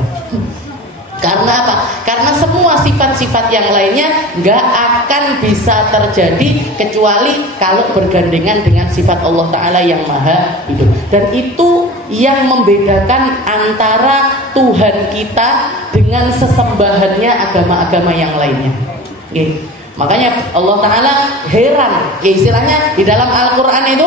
Karena apa? Karena semua sifat-sifat yang lainnya nggak akan bisa terjadi kecuali kalau bergandengan dengan sifat Allah Ta'ala yang maha hidup. Dan itu yang membedakan antara Tuhan kita dengan sesembahannya agama-agama yang lainnya. Makanya Allah Ta'ala heran, istilahnya di dalam Al-Quran itu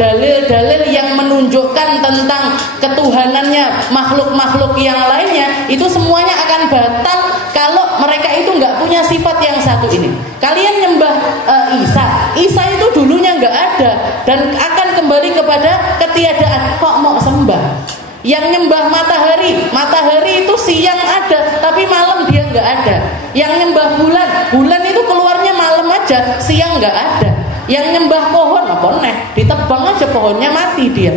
dalil-dalil yang menunjukkan tentang ketuhanannya makhluk-makhluk yang lainnya itu semuanya akan batal kalau mereka itu nggak punya sifat yang satu ini. Kalian nyembah Isa itu dulunya nggak ada dan akan kembali kepada ketiadaan. Kok mau sembah? Yang nyembah matahari itu siang ada tapi malam dia nggak ada. Yang nyembah bulan itu keluarnya malam aja, siang nggak ada. Yang nyembah pohon apa nih? Ditebang aja pohonnya mati dia.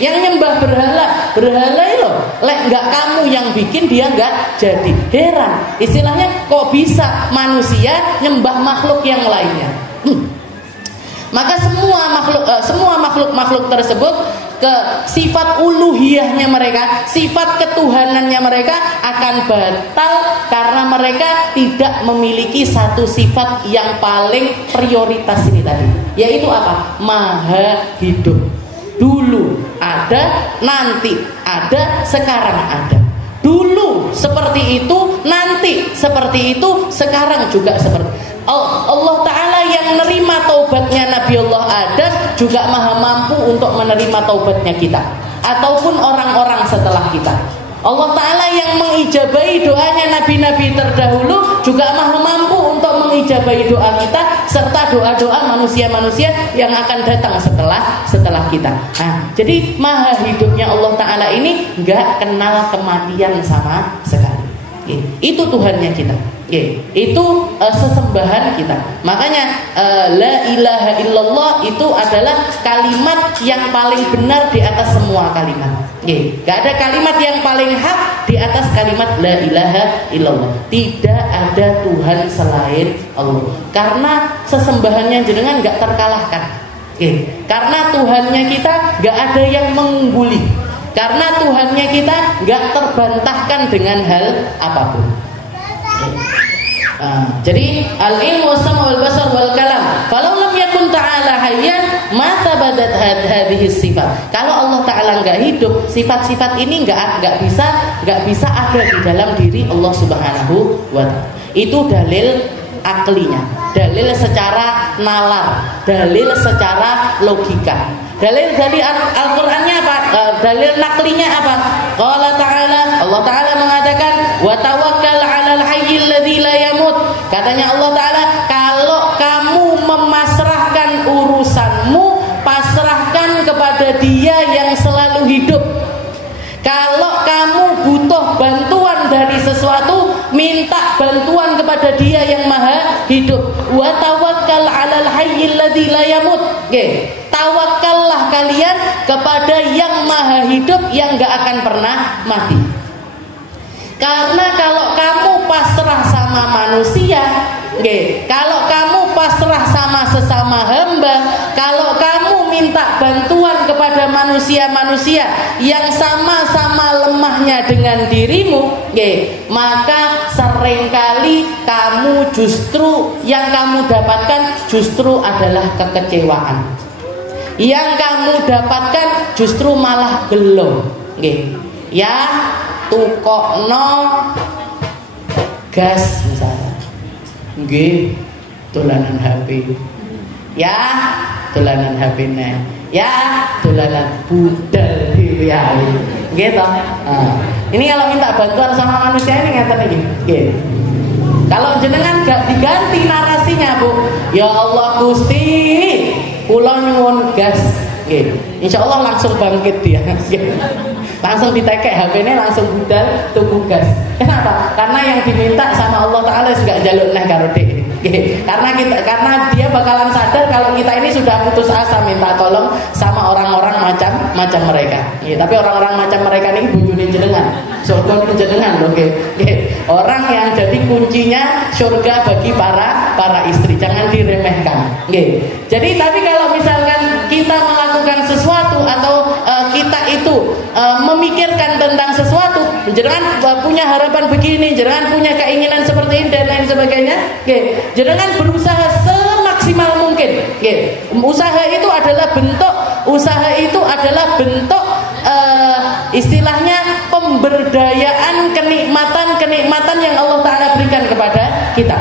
Yang nyembah berhala itu lek nggak kamu yang bikin dia nggak jadi. Heran, istilahnya kok bisa manusia nyembah makhluk yang lainnya. Maka semua makhluk tersebut sifat uluhiyahnya mereka, sifat ketuhanannya mereka akan batal karena mereka tidak memiliki satu sifat yang paling prioritas ini tadi, yaitu apa? Maha hidup. Dulu ada, nanti ada, sekarang ada. Dulu seperti itu, nanti seperti itu, sekarang juga seperti Allah Ta'ala yang menerima taubatnya Nabi Allah Adam juga maha mampu untuk menerima taubatnya kita ataupun orang-orang setelah kita. Allah Ta'ala yang mengijabahi doanya nabi-nabi terdahulu juga maha mampu untuk mengijabahi doa kita serta doa-doa manusia-manusia yang akan datang setelah kita. Nah, jadi maha hidupnya Allah Ta'ala ini gak kenal kematian sama sekali. Itu Tuhannya kita. Itu sesembahan kita. Makanya la ilaha illallah itu adalah kalimat yang paling benar di atas semua kalimat. Gak ada kalimat yang paling hak di atas kalimat la ilaha illallah. Tidak ada Tuhan selain Allah. Karena sesembahannya jenengan gak terkalahkan. Karena Tuhannya kita gak ada yang mengungguli. Karena Tuhannya kita gak terbantahkan dengan hal apapun. Jadi al-ilmu sama wal basar wal kalam. Kalau lam yakun ta'ala hayyan ma tabadat hadhihi sifat. Kalau Allah Ta'ala enggak hidup, sifat-sifat ini enggak bisa ada di dalam diri Allah Subhanahu wa ta'ala. Itu dalil aklinya, dalil secara nalar, dalil secara logika. Dalil dari Al-Qur'annya apa? Dalil naklinya apa? Allah Ta'ala mengatakan wa tawakkal 'alal hayyil ladzi la yamut. Katanya Allah Ta'ala, kalau kamu memasrahkan urusanmu, pasrahkan kepada Dia yang selalu hidup. Kalau kamu butuh bantuan dari sesuatu, minta bantuan kepada Dia yang maha hidup. Wa tawakkal 'alal hayyil ladzi la yamut. Tawakkallah kalian kepada yang maha hidup yang gak akan pernah mati. Karena kalau kamu pasrah sama manusia, kalau kamu pasrah sama sesama hamba, kalau kamu minta bantuan kepada manusia-manusia yang sama-sama lemahnya dengan dirimu, maka seringkali kamu justru yang kamu dapatkan justru adalah kekecewaan. Yang kamu dapatkan justru malah gelo. Ya tukokno gas misalnya, dolanan HP, ya dolanan HP nya, ya dolanan budal ya, gitu. Ini kalau minta bantuan sama manusia ini ngeten iki. Kalau jenengan gak diganti narasinya, Bu, ya Allah Gusti, kula nyuwun gas, insya Allah langsung bangkit dia. langsung ditekek HP-nya, langsung budal tuku gas. Kenapa? Karena yang diminta sama Allah Ta'ala juga jaluk neh karo dhek. Karena dia bakalan sadar kalau kita ini sudah putus asa minta tolong sama orang-orang macam mereka. Tapi orang-orang macam mereka ini bojone jenengan, surga jenengan loh. Orang yang jadi kuncinya surga bagi para istri, jangan diremehkan. Jadi tapi kalau misalkan kita melakukan sesuatu atau kita itu memikirkan tentang sesuatu, jenengan punya harapan begini, jenengan punya keinginan seperti ini dan lain sebagainya, jenengan berusaha semaksimal mungkin. Usaha itu adalah bentuk istilahnya pemberdayaan kenikmatan yang Allah Ta'ala berikan kepada kita.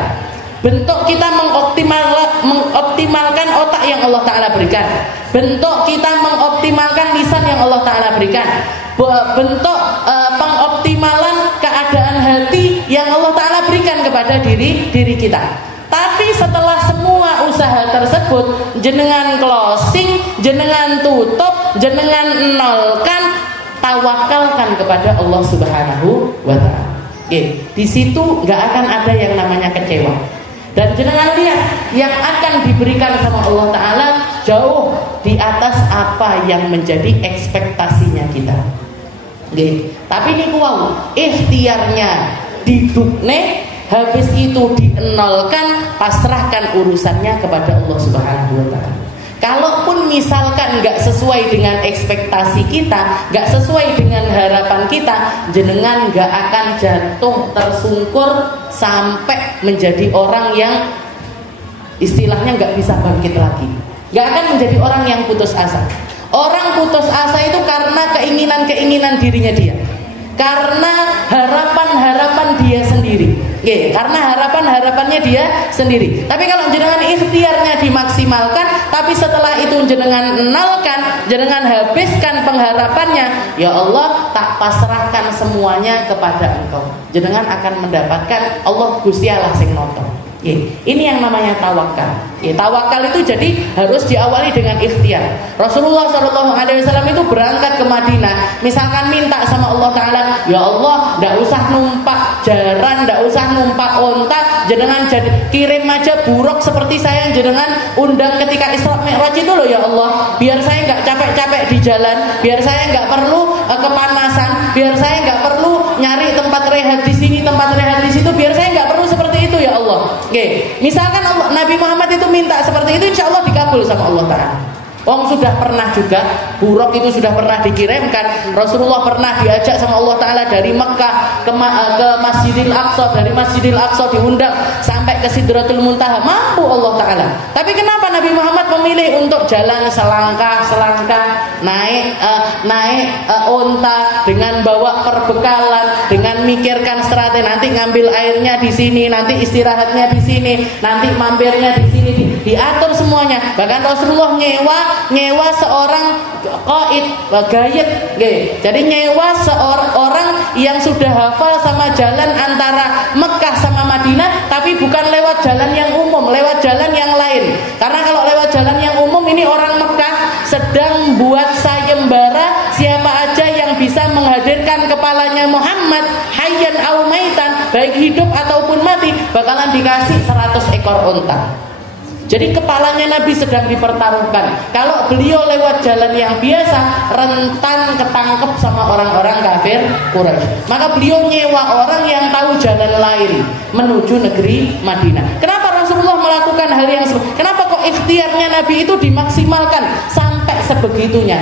Bentuk kita mengoptimalkan otak yang Allah Ta'ala berikan. Bentuk kita mengoptimalkan lisan yang Allah Ta'ala berikan. Bentuk pengoptimalan keadaan hati yang Allah Ta'ala berikan kepada diri kita. Tapi setelah semua usaha tersebut jenengan closing, jenengan tutup, jenengan nolkan, tawakalkan kepada Allah Subhanahu wa Ta'ala. Di situ nggak akan ada yang namanya kecewa. Dan jenengan lihat yang akan diberikan sama Allah Ta'ala jauh di atas apa yang menjadi ekspektasinya kita. Tapi ini wow, ikhtiarnya didukne, habis itu dienolkan, pasrahkan urusannya kepada Allah Subhanahu wa Ta'ala. Kalaupun misalkan nggak sesuai dengan ekspektasi kita, nggak sesuai dengan harapan kita, jenengan nggak akan jatuh tersungkur sampai menjadi orang yang istilahnya nggak bisa bangkit lagi. Nggak akan menjadi orang yang putus asa. Orang putus asa itu karena keinginan dirinya dia, karena harapan dia sendiri. Karena harapannya dia sendiri. Tapi kalau jenengan ikhtiarnya dimaksimalkan, tapi setelah itu jenengan nolkan, jenengan habiskan pengharapannya, ya Allah, tak pasrahkan semuanya kepada Engkau, jenengan akan mendapatkan Allah Gusti Allah sing nonton. Ini yang namanya tawakal. Tawakal itu jadi harus diawali dengan ikhtiar. Rasulullah SAW itu berangkat ke Madinah, misalkan minta sama Allah Ta'ala, ya Allah, ndak usah numpak jaran, ndak usah numpak onta, jenengan jadi kirim aja buruk seperti saya yang jenengan undang ketika Isra Mi'raj itu loh ya Allah, biar saya nggak capek-capek di jalan, biar saya nggak perlu kepanasan, biar saya nggak perlu nyari tempat rehat di sini, tempat rehat di situ, biar saya nggak perlu seperti itu ya Allah. Misalkan Nabi Muhammad itu minta seperti itu, insya Allah dikabul sama Allah Ta'ala. Sudah pernah juga buruk itu sudah pernah dikirimkan. Rasulullah pernah diajak sama Allah Ta'ala dari Mekah ke Masjidil Aqsa, dari Masjidil Aqsa diundang sampai ke Sidratul Muntaha, mampu Allah Ta'ala. Tapi kenapa Nabi Muhammad memilih untuk jalan selangkah naik onta dengan bawa perbekalan, dengan mikirkan strategi, nanti ngambil airnya di sini, nanti istirahatnya di sini, nanti mampirnya di sini, diatur semuanya. Bahkan Rasulullah nyewa seorang qaid, gayet, jadi nyewa seorang yang sudah hafal sama jalan antara Mekah sama Madinah, tapi bukan lewat jalan yang umum, lewat jalan yang lain. Karena kalau lewat jalan yang umum ini orang Mekah sedang buat sayembara, siapa aja yang bisa menghadirkan kepalanya Muhammad hayyan au maitan, baik hidup ataupun mati, bakalan dikasih 100 ekor unta. Jadi kepalanya Nabi sedang dipertaruhkan. Kalau beliau lewat jalan yang biasa, rentan ketangkep sama orang-orang kafir Quraisy. Maka beliau nyewa orang yang tahu jalan lain menuju negeri Madinah. Kenapa Rasulullah melakukan hal yang seperti? Kenapa kok ikhtiarnya Nabi itu dimaksimalkan sampai sebegitunya?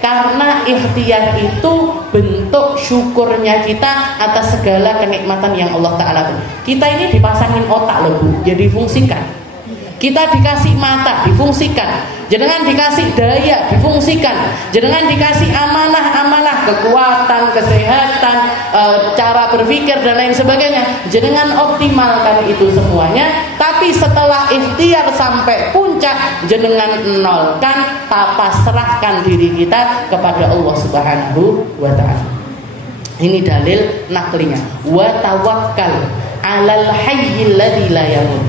Karena ikhtiar itu bentuk syukurnya kita atas segala kenikmatan yang Allah Ta'ala beri. Kita ini dipasangin otak loh Bu, jadi difungsikan. Kita dikasih mata, difungsikan. Jenengan dikasih daya, difungsikan. Jenengan dikasih amanah, kekuatan, kesehatan, cara berpikir dan lain sebagainya. Jenengan optimalkan itu semuanya. Tapi setelah ikhtiar sampai puncak, jenengan nolkan, pasrahkan diri kita kepada Allah Subhanahu wa Ta'ala. Ini dalil naklinya. Wa tawakkal 'alal hayyil ladzi la yamut.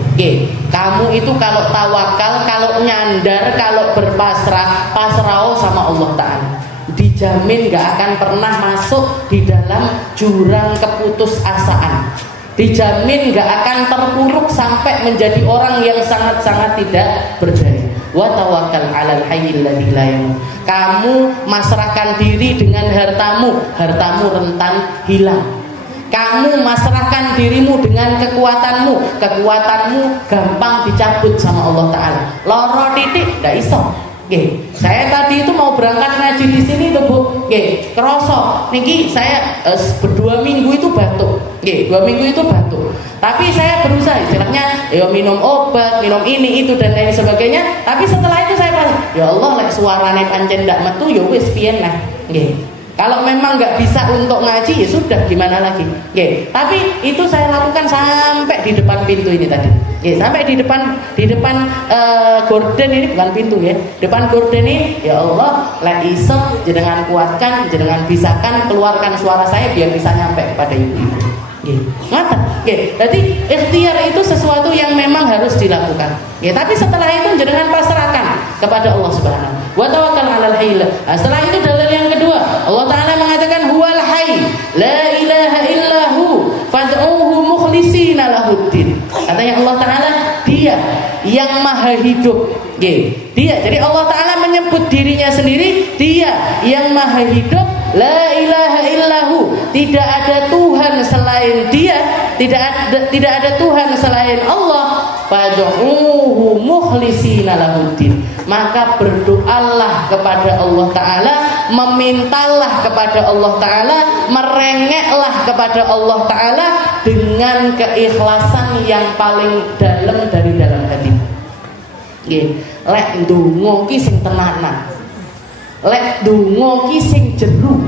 Kamu itu kalau tawakal, kalau nyandar, kalau berpasrah, pasrah sama Allah Ta'ala. dijamin gak akan pernah masuk di dalam jurang keputusasaan, dijamin gak akan terpuruk sampai menjadi orang yang sangat-sangat tidak berdaya. Wa tawakkal 'alal hayyil ladzi la yamut. Kamu masrahkan diri dengan hartamu, hartamu rentan hilang. Kamu masrahkan dirimu dengan kekuatanmu, kekuatanmu gampang dicabut sama Allah Ta'ala. Loro titik ndak iso. Nggih, saya tadi itu mau berangkat ngaji di sini tuh Bu. Nggih, kroso niki saya 2 minggu itu batuk. Nggih, 2 minggu itu batuk. Tapi saya berusaha istilahnya ya minum obat, minum ini itu dan lain sebagainya. Tapi setelah itu saya pasti, ya Allah lek suarane pancen ndak metu ya wis piye nah. Nggih. Kalau memang nggak bisa untuk ngaji ya sudah, gimana lagi? Oke, tapi itu saya lakukan sampai di depan pintu ini tadi. Oke, sampai di depan gorden ini, bukan pintu ya. Depan gorden ini, ya Allah, lek iso jenengan kuatkan, jenengan bisakan keluarkan suara saya biar bisa nyampe kepada ibu-ibu. Oke, mata. Oke, jadi ikhtiar itu sesuatu yang memang harus dilakukan. Oke, tapi setelah itu jenengan pasrahkan kepada Allah Subhanahu wa tawakkal 'alal hayy. Setelah itu dalil yang kedua, Allah Ta'ala mengatakan huwal hayy la ilaha illahu fad'uhu mukhlishina lahuddin. Katanya Allah Ta'ala, dia yang maha hidup. Dia, jadi Allah Ta'ala menyebut dirinya sendiri, dia yang maha hidup, la ilaha illahu, tidak ada Tuhan selain dia, tidak ada Tuhan selain Allah. Fad'uhu mukhlishina lahuddin. Maka berdoalah kepada Allah Ta'ala, memintalah kepada Allah Ta'ala, merengeklah kepada Allah Ta'ala dengan keikhlasan yang paling dalam dari dalam hati. Lek ndonga ki sing tenanan, lek ndonga ki sing jeru,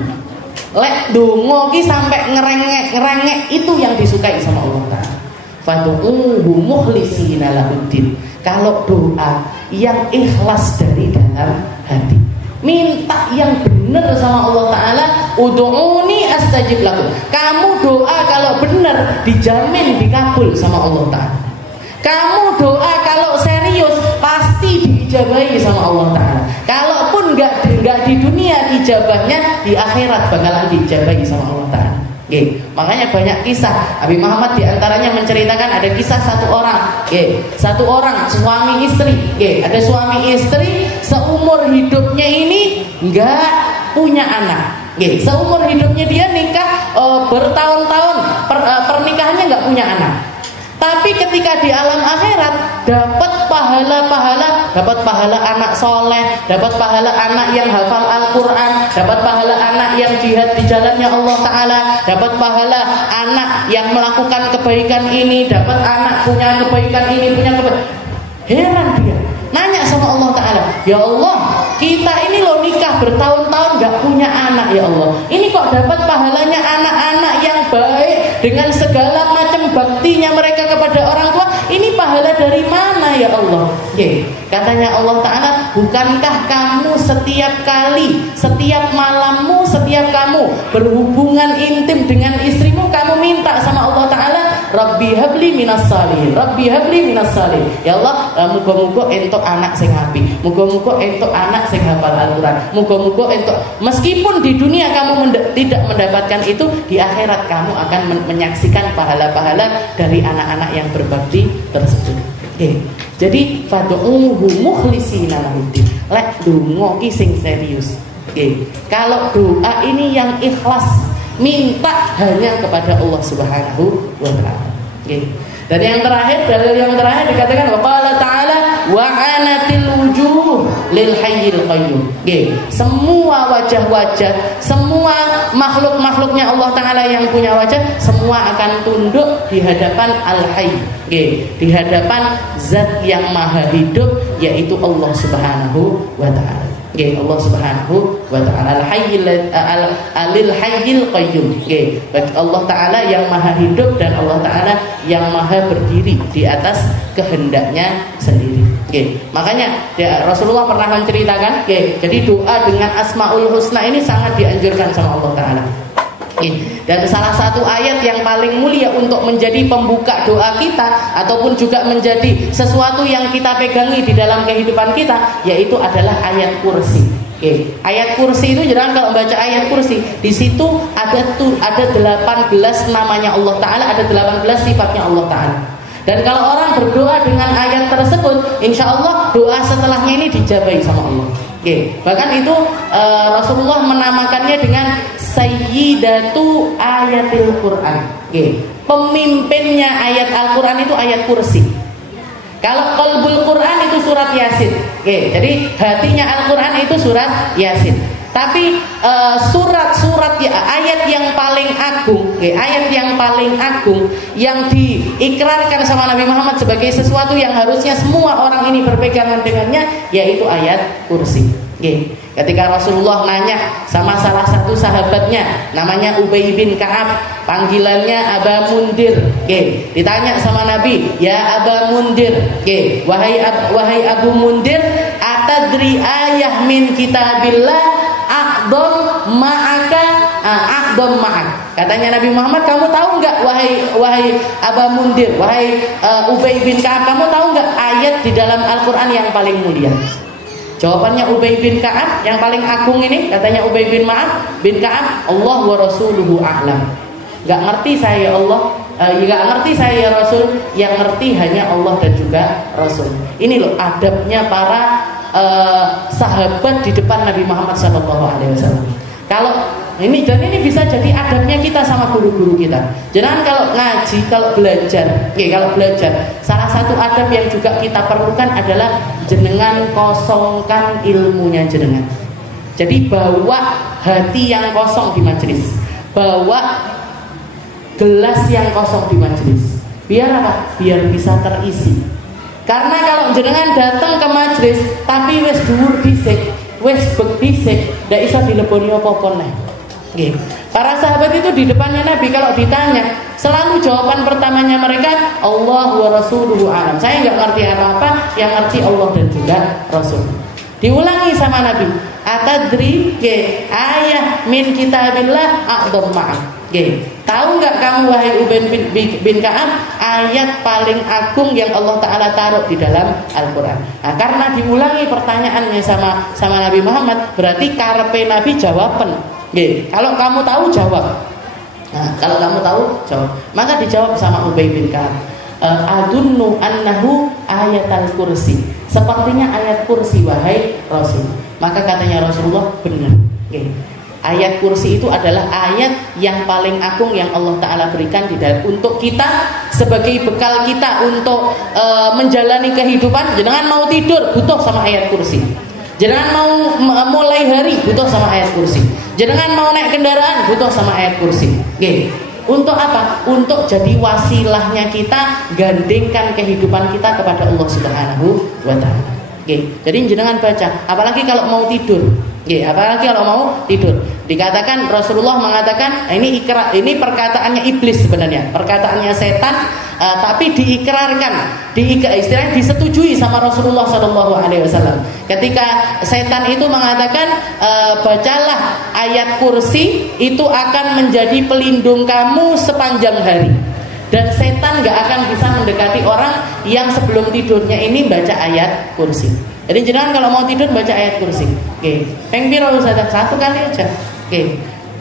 lek ndonga ki sampai ngerengek itu yang disukai sama Allah Ta'ala. Fad'uhu mukhlishina lahuddin. Kalau doa yang ikhlas dari dalam hati, minta yang benar sama Allah Ta'ala, ud'uni astajib lakum. Kamu doa kalau benar dijamin dikabul sama Allah Ta'ala. Kamu doa kalau serius pasti diijabahi sama Allah Ta'ala. Kalaupun nggak di dunia ijabahnya, di akhirat bakalan diijabahi sama Allah Ta'ala. Makanya banyak kisah. Abi Muhammad diantaranya menceritakan ada kisah satu orang suami istri. Ada suami istri seumur hidupnya ini nggak punya anak. Seumur hidupnya dia nikah bertahun-tahun, pernikahannya nggak punya anak. Tapi ketika di alam akhirat dapat pahala anak soleh, dapat pahala anak yang hafal Al-Quran, dapat pahala anak yang jihad di jalannya Allah Ta'ala, dapat pahala anak yang melakukan kebaikan ini, dapat anak punya kebaikan ini, punya kebaikan. Heran dia, nanya sama Allah Ta'ala, ya Allah, kita ini loh nikah bertahun-tahun gak punya anak ya Allah, ini kok dapat pahalanya anak-anak yang baik dengan segala macam baktinya mereka kepada orang tua, ini pahala dari mana ya Allah? Katanya Allah Ta'ala, bukankah kamu setiap kali, setiap malammu, setiap kamu berhubungan intim dengan istrimu, kamu minta sama Allah Ta'ala, Rabbi habli minas salihin, Rabbi habli minas salihin. Ya Allah, muga-muga entuk anak sing apik, muga-muga entuk anak sing hafal Al-Quran, muga-muga entuk. Meskipun di dunia kamu tidak mendapatkan itu, di akhirat kamu akan menyaksikan pahala-pahala dari anak-anak yang berbakti tersebut. Jadi fad'uhu mukhlishina lahuddin. Lek donga ki sing serius. Kalau doa ini yang ikhlas, minta hanya kepada Allah Subhanahu wa Ta'ala. Dan yang terakhir, dalil yang terakhir dikatakan waqala ta'ala wa 'anatil wujuh lil hayyil qayyum. Semua wajah-wajah, semua makhluk-makhluknya Allah Ta'ala yang punya wajah, semua akan tunduk di hadapan Al-Hayy, di hadapan Zat yang Maha Hidup, yaitu Allah Subhanahu wa Ta'ala. Allah Subhanahu wa Ta'ala Al-Hayyil Qayyum. Bagi Allah Ta'ala yang Maha Hidup dan Allah Ta'ala yang Maha berdiri di atas kehendaknya sendiri. Makanya Rasulullah pernah menceritakan, jadi doa dengan Asmaul Husna ini sangat dianjurkan sama Allah Ta'ala. Dan salah satu ayat yang paling mulia untuk menjadi pembuka doa kita ataupun juga menjadi sesuatu yang kita pegangi di dalam kehidupan kita, yaitu adalah ayat kursi. Ayat kursi itu, jangan kalau baca ayat kursi, di situ ada 18 namanya Allah Ta'ala, ada 18 sifatnya Allah Ta'ala. Dan kalau orang berdoa dengan ayat tersebut, insya Allah doa setelahnya ini dijabahi sama Allah. Bahkan itu Rasulullah menamakannya dengan Sayyidatu Ayatil Quran. Pemimpinnya ayat Al-Quran itu ayat kursi. Kalau qalbul Quran itu surat Yasin. Jadi hatinya Al-Quran itu surat Yasin. Tapi surat-surat ayat yang paling agung, ayat yang paling agung yang diikrarkan sama Nabi Muhammad sebagai sesuatu yang harusnya semua orang ini berpegangan dengannya, yaitu ayat kursi. Ketika Rasulullah nanya sama salah satu sahabatnya, namanya Ubay bin Ka'ab, panggilannya Aba Mundir. Ditanya sama Nabi, ya Aba Mundir, wahai Abu Mundir, atadri ayah min kitabillah a'dham ma'aka a'dham ma'ak. Katanya Nabi Muhammad, kamu tahu nggak wahai Aba Mundir, wahai Ubay bin Ka'ab, kamu tahu nggak ayat di dalam Al-Quran yang paling mulia? Jawabannya Ubay bin Ka'ab, yang paling agung ini, katanya Ubay bin Ka'ab, Allah wa rasuluhu a'lam. Gak ngerti saya Allah, gak ngerti saya Rasul, yang ngerti hanya Allah dan juga Rasul. Ini loh adabnya para sahabat di depan Nabi Muhammad SAW. Kalau ini, dan ini bisa jadi adabnya kita sama guru-guru kita. Jangan kalau ngaji, kalau belajar, salah satu adab yang juga kita perlukan adalah jenengan kosongkan ilmunya jenengan. Jadi bawa hati yang kosong di majelis, bawa gelas yang kosong di majelis. Biar apa? Biar bisa terisi. Karena kalau jenengan datang ke majelis tapi wis dhuwur dhisik, wis bek dhisik, ndak iso dileboni apa-apa neh. Para sahabat itu di depannya Nabi kalau ditanya, selalu jawaban pertamanya mereka Allah wa rasuluhu a'lam. Saya nggak ngerti apa-apa, yang ngerti Allah dan juga Rasul. Diulangi sama Nabi, atadri ayah min kitabillah a'dham ma'ak. Tahu nggak kamu wahai Ubay bin Ka'ab, ayat paling agung yang Allah Ta'ala taruh di dalam Al-Quran. Nah, karena diulangi pertanyaannya sama Nabi Muhammad, berarti karepe Nabi jawaban. Kalau kamu tahu jawab. Nah, kalau kamu tahu jawab. Maka dijawab sama Ubay bin Ka'ab, adunnu annahu ayatal kursi. Sepertinya ayat kursi wahai Rasul. Maka katanya Rasulullah, benar. Ayat kursi itu adalah ayat yang paling agung yang Allah Ta'ala berikan untuk kita sebagai bekal kita untuk menjalani kehidupan. Jangan mau tidur, butuh sama ayat kursi. Jangan mau mulai hari, butuh sama ayat kursi. Jangan mau naik kendaraan, butuh sama ayat kursi. Untuk apa? Untuk jadi wasilahnya kita gandengkan kehidupan kita kepada Allah Subhanahu wa Ta'ala. Jadi jangan baca, apalagi kalau mau tidur. Apalagi kalau mau tidur. Dikatakan Rasulullah mengatakan, ini perkataannya iblis sebenarnya, perkataannya setan, tapi diikrarkan, istilahnya disetujui sama Rasulullah SAW. Ketika setan itu mengatakan, bacalah ayat kursi, itu akan menjadi pelindung kamu sepanjang hari. Dan setan gak akan bisa mendekati orang yang sebelum tidurnya ini baca ayat kursi. Jadi jangan kalau mau tidur baca ayat kursi. Peng piro satu kali aja.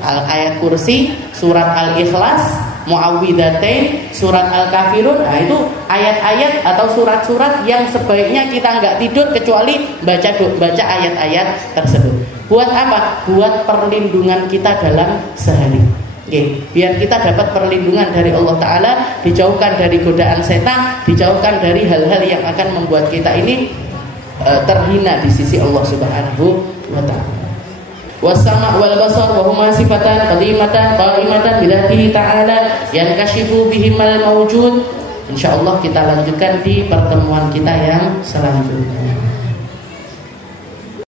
Ayat kursi, surat Al-Ikhlas, Muawwidzatain, surat Al-Kafirun. Nah, itu ayat-ayat atau surat-surat yang sebaiknya kita nggak tidur kecuali baca ayat-ayat tersebut. Buat apa? Buat perlindungan kita dalam sehari. Biar kita dapat perlindungan dari Allah Ta'ala, dijauhkan dari godaan setan, dijauhkan dari hal-hal yang akan membuat kita ini terhina di sisi Allah Subhanahu wa Ta'ala. Was-sama' wal basar wa huma sifatan qadimatan bidzatihi ta'ala yankashifu bihimal mawjud. Insyaallah kita lanjutkan di pertemuan kita yang selanjutnya.